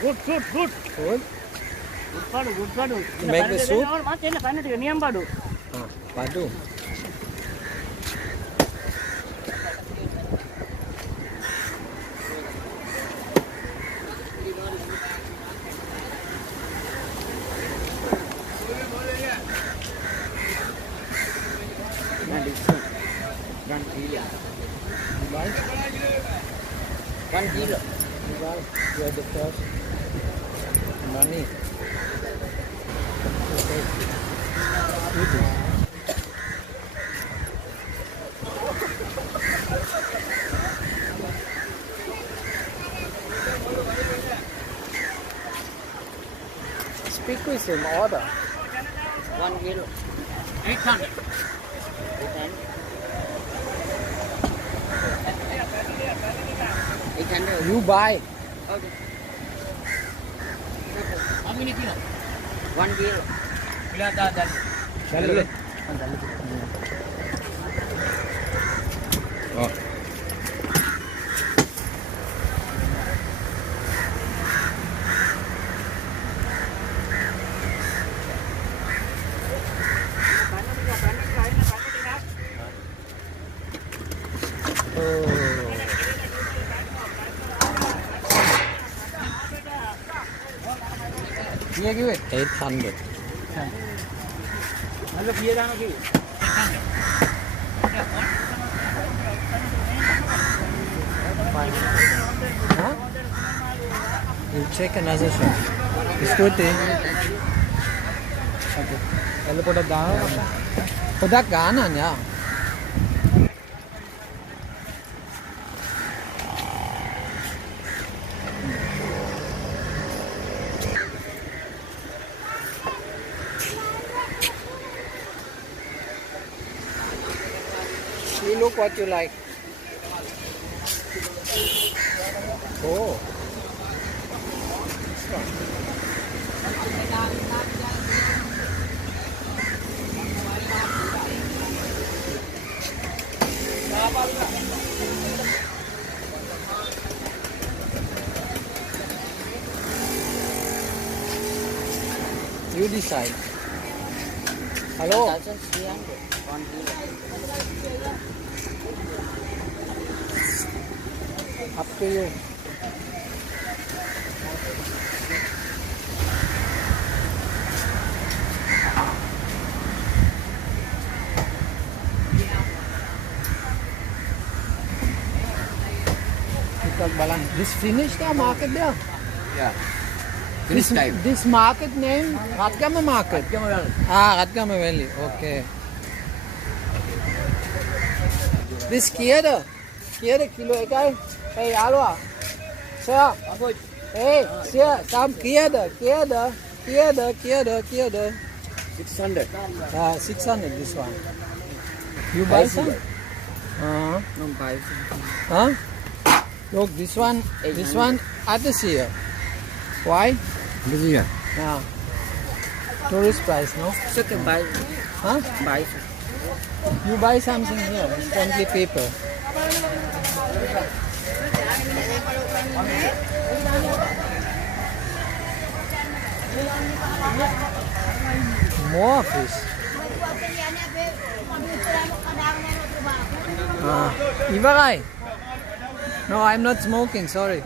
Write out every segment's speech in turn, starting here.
good. Good. Good padu. Make the soup. Padu. One kilo. You have the first money. Speak with him, order. 1 kilo. 800. 800. You buy. Okay. How many kilo? 1 kilo. Challe. Oh. Here give it. 800. Huh? You check another shop. It's good thing. Okay. Kalau pada ganan ya. You look what you like. Oh. You decide. Hello. 1,300. 1 kilo. Up to you. This finished the market there? Yeah. Finish time. This market name? Ratgama market? Ratgama Valley. Okay. This kiyada kilo ekay. Hey, alwa. Sir. Hey, sir. Some kiyada. 600. 600 this one. You buy some? No buy. Huh? Look, this one at the here. Why? This year. Yeah. Tourist price, no? So can buy. Huh? Buy. You buy something here. It's friendly paper. More fish. Ivarai. No, I'm not smoking, sorry.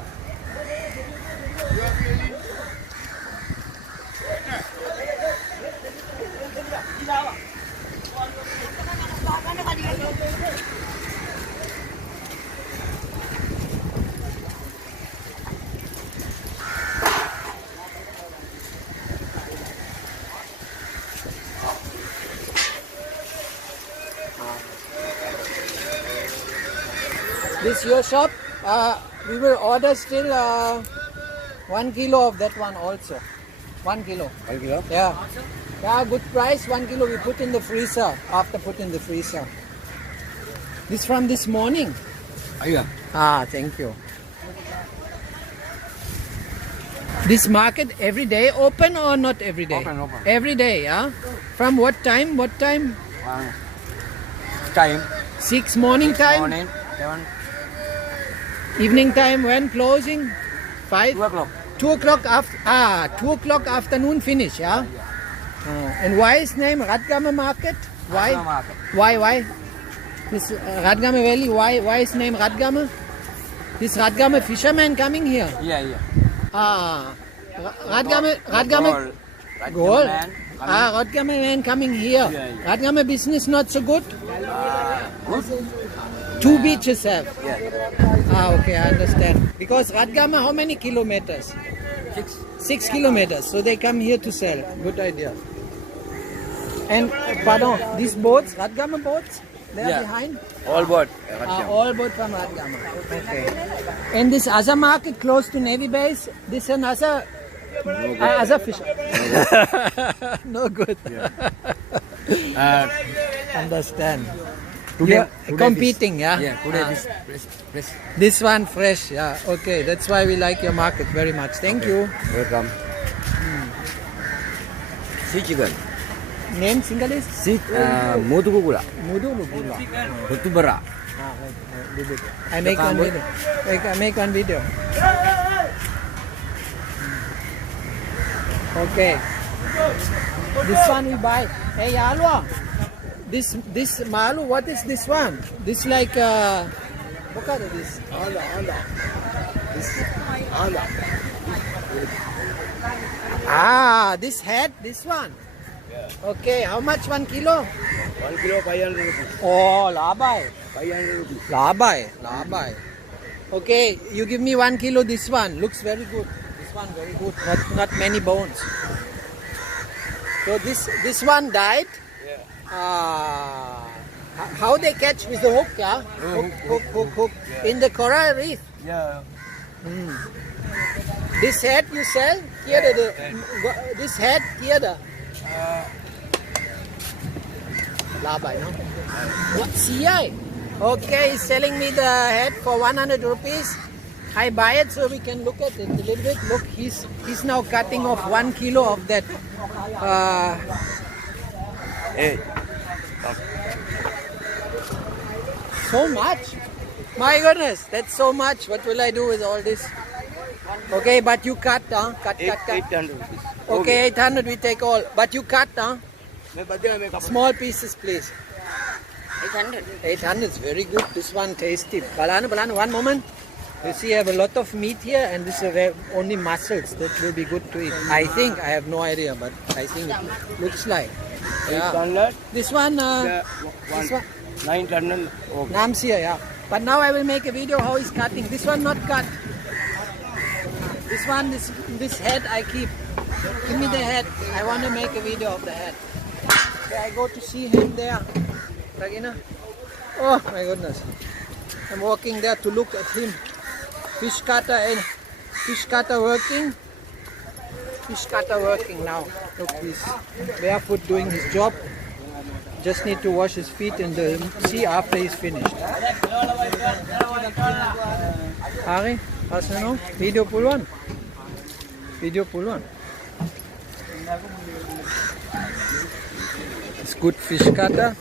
This your shop? We will order still 1 kilo of that one also. 1 kilo. 1 kilo? Yeah. Yeah, good price. 1 kilo we put in the freezer. After put in the freezer. This from this morning. Yeah. Thank you. This market every day open or not every day? Open. Every day, yeah? From what time? What time? Time. 6 morning time? Morning. 7. Evening time when closing? 5? 2 o'clock. 2 o'clock after 2 o'clock afternoon finish, yeah? And why is name Radgama Market? Why? Radgama Market. Why? This Radgama Valley, why is name Radgama? This Radgama fisherman coming here. Yeah. Radgama Gold. Radgama man coming here. Yeah. Radgama business not so good. Good. 2 beaches have. Yeah. Okay, I understand. Because Radgama, how many kilometers? 6 kilometers. So they come here to sell. Good idea. And pardon, these boats, Radgama boats, they are behind. All board. All boat from Radgama. Okay. And this other market close to Navy base, this another fisher. No good. Understand. Today Competing, this, yeah? Yeah, today this. This one fresh, yeah. Okay, that's why we like your market very much. Thank you. Welcome. Sea chicken. Name single is? Mudu gula. Mudu Lugula. Hutubara. I make one video. I make one video. Okay. This one we buy. Hey Alwa. This Malu, what is this one? This like look at this. This head, this one. Okay, how much 1 kilo? 1 kilo 500 rupees. Oh, labai. 500 rupees. Labai. Okay, you give me 1 kilo this one. Looks very good. This one very good. Not many bones. So this one died. How they catch with the hook, yeah? Hook. Yeah. In the coral reef. Yeah. This head you sell? This head, here. Labai, no? What? CI? Okay, he's selling me the head for 100 rupees. I buy it so we can look at it a little bit. Look, he's now cutting off 1 kilo of that. Hey. So much? My goodness, that's so much. What will I do with all this? Okay, but you cut, huh? Cut. 800 rupees. Okay, 800 we take all. But you cut, huh? Small pieces, please. 800. 800 is very good. This one tasty. Balana, one moment. You see, I have a lot of meat here, and this is only muscles. That will be good to eat. I think. I have no idea, but I think it looks like. Yeah. 800. This one, This one. 900. Okay. Nam's here, yeah. But now I will make a video how he's cutting. This one not cut. This one, this head I keep. Give me the head. I want to make a video of the head. Okay, I go to see him there. Ragina. Oh my goodness. I'm walking there to look at him. Fish cutter working. Fish cutter working now. Look, he's barefoot doing his job. Just need to wash his feet in the sea after he's finished. Hari, hast du noch? Video puluhan? Video puluhan. It's good fish cutter.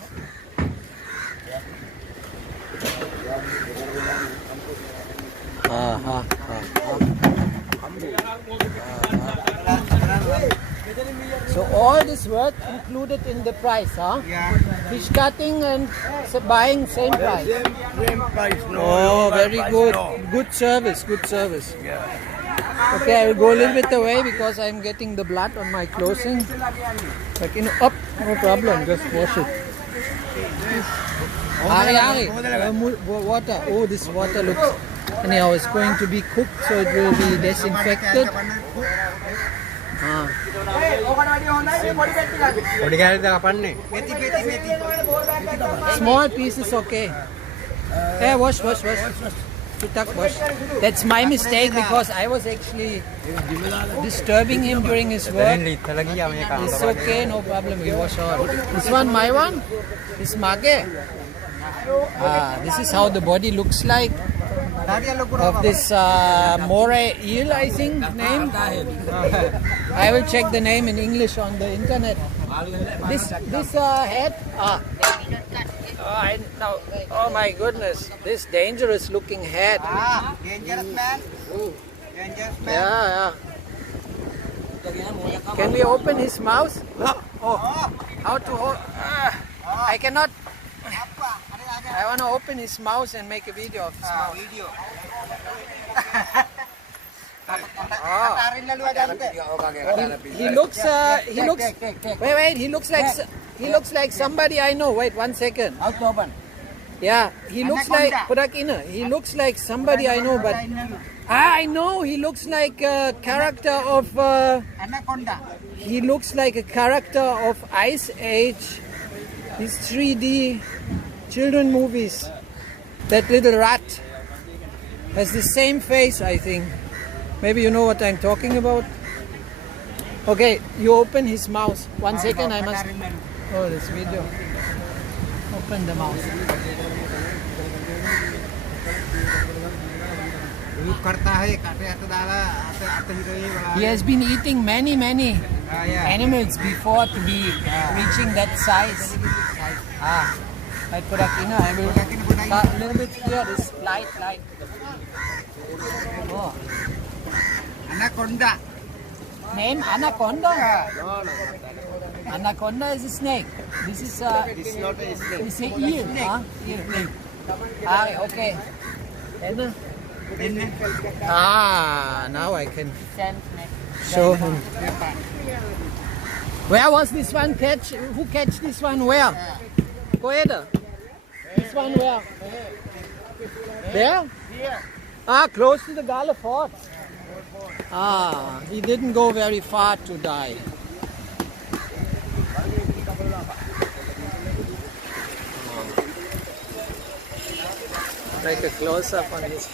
So all this work included in the price, huh? Yeah. Fish cutting and buying same price. Same price. No. Oh, very price, good. no. Good service. Good service. Yeah. Okay, I will go a little bit away because I am getting the blood on my clothing. But up, no problem. Just wash it. Ari, water. Oh, this water looks. Anyhow, it's going to be cooked, so it will be disinfected. Small pieces, okay. Hey, wash. Wash. That's my mistake because I was actually disturbing him during his work. It's okay, no problem. We wash all. This one, my one, is mage. This is how the body looks like of this moray eel, I think, name. I will check the name in English on the internet. This head. Oh my goodness, this dangerous looking head. Dangerous man. Yeah. Can we open his mouth? Oh, how to hold? I cannot. I want to open his mouth and make a video of his mouth. Oh. He looks. Wait. He looks like somebody I know. Wait 1 second. How to open? Yeah, he looks like Purakina. He looks like somebody I know, but I know he looks like a character of. Anaconda. He looks like a character of Ice Age. These 3D children movies. That little rat has the same face, I think. Maybe you know what I'm talking about. Okay, you open his mouth. 1 second, I must. Oh, this video. Open the mouth. He has been eating many animals before to be reaching that size. I put I will start a little bit here. This light. Oh. Anaconda. Name Anaconda? No. Anaconda is a snake. This is This is not a snake. it's a eel, huh? Eel. Okay. Then, now I can show him. Where was this one catch? Who catch this one where? Go ahead. This one where? There? Close to the Gala Fort. He didn't go very far to die. Make a close-up on this.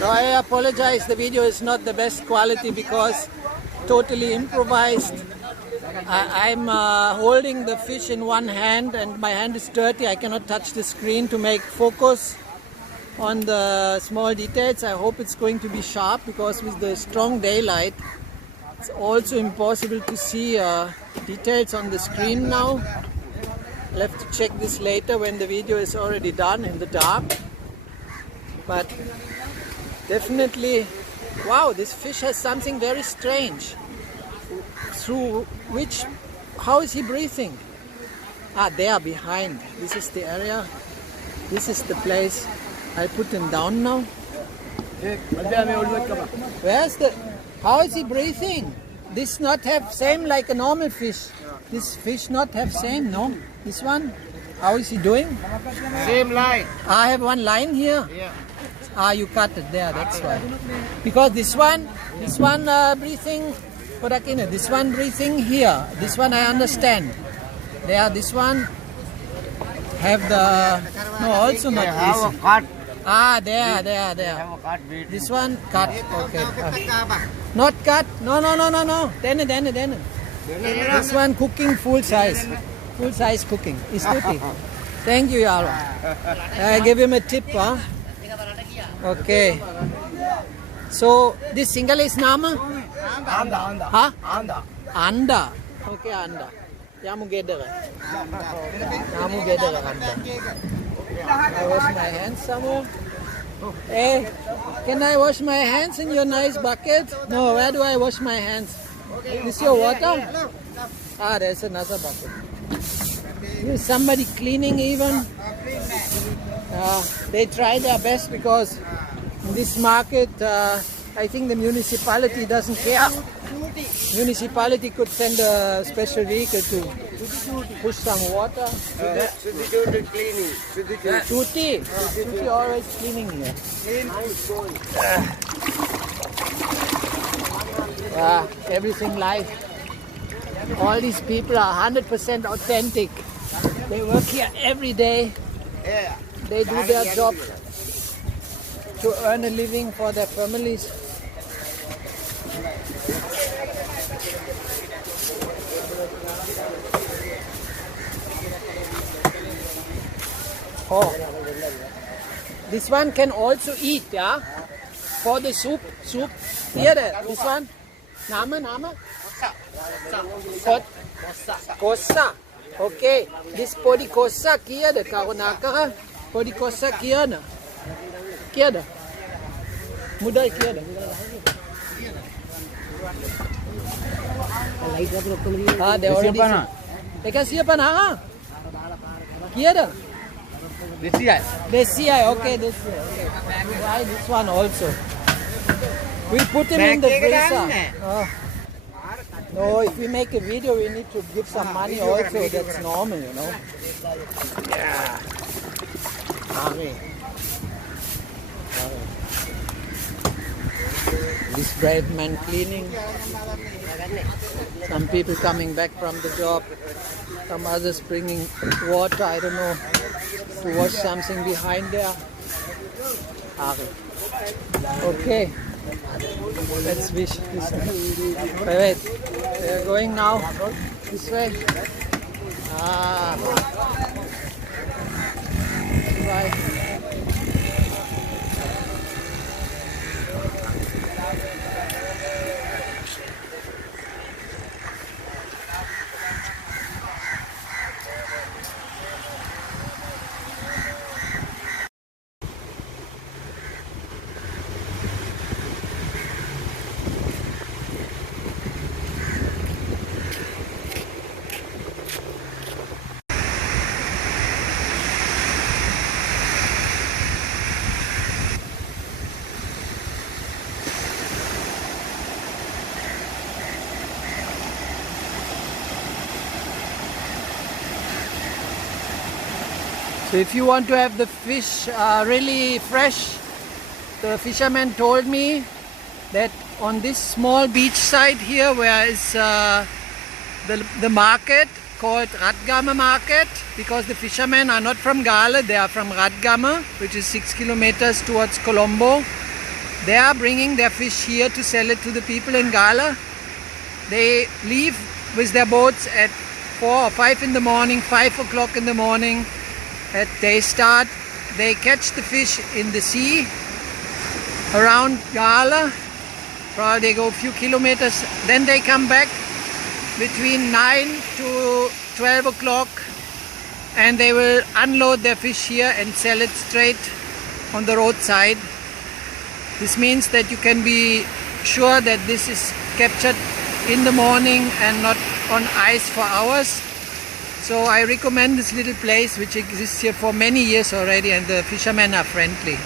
No, I apologize. The video is not the best quality because totally improvised. I'm holding the fish in one hand and my hand is dirty. I cannot touch the screen to make focus on the small details. I hope it's going to be sharp because with the strong daylight, it's also impossible to see details on the screen now. I'll have to check this later when the video is already done in the dark. But definitely, wow, this fish has something very strange. Through which, how is he breathing? There behind. This is the area. This is the place. I'll put him down now. Where's the, how is he breathing? This not have same like a normal fish. This fish not have same, no? This one? How is he doing? Same line. I have one line here. Yeah. You cut it there, that's why. Because this one breathing, this one breathing here. This one I understand. There, this one have the, no, also not Have breathing. a cut. There. Have a cut. Wait. This one cut, okay. Not cut, no. Then. This one cooking full size cooking. Istuti. Thank you, Yaro. I give him a tip, huh? Okay. So this Sinhalese nama? Anda. Huh? Anda. Anda. Okay, Anda. Yamu gedera. Anda. I wash my hands somewhere. Hey, can I wash my hands in your nice bucket? No, where do I wash my hands? Is your water? There's another bucket. Is somebody cleaning even? They try their best because in this market, I think the municipality doesn't care. Municipality could send a special vehicle to push some water. Substitute cleaning. Tutti always cleaning here. Everything live. All these people are 100% authentic. They work here every day. They do their job to earn a living for their families. Oh, this one can also eat, yeah? For the soup. Here, this one. Nama? Kosa. Okay. This podi kosa kia de karunakara. Pode coçar esquerda. Esquerda. Muda a esquerda. Ah, they already see. Eka siapa na? Esquerda. This guy. This eye, okay, this eye. Okay. Try this one also. We put him in the freezer. Oh. No, if we make a video, we need to give some money also. That's normal, you know. Yeah. This brave man cleaning. Some people coming back from the job. Some others bringing water, I don't know, to wash something behind there. Okay. Let's wish this way. Wait. We are going now this way. Bye. So if you want to have the fish really fresh, the fisherman told me that on this small beach side here where is the market called Radgame Market, because the fishermen are not from Gala, they are from Radgame, which is 6 kilometers towards Colombo. They are bringing their fish here to sell it to the people in Gala. They leave with their boats at 4 or 5 in the morning, 5 o'clock in the morning. At day start, they catch the fish in the sea around Gala. Probably they go a few kilometers. Then they come back between 9 to 12 o'clock and they will unload their fish here and sell it straight on the roadside. This means that you can be sure that this is captured in the morning and not on ice for hours. So I recommend this little place which exists here for many years already, and the fishermen are friendly.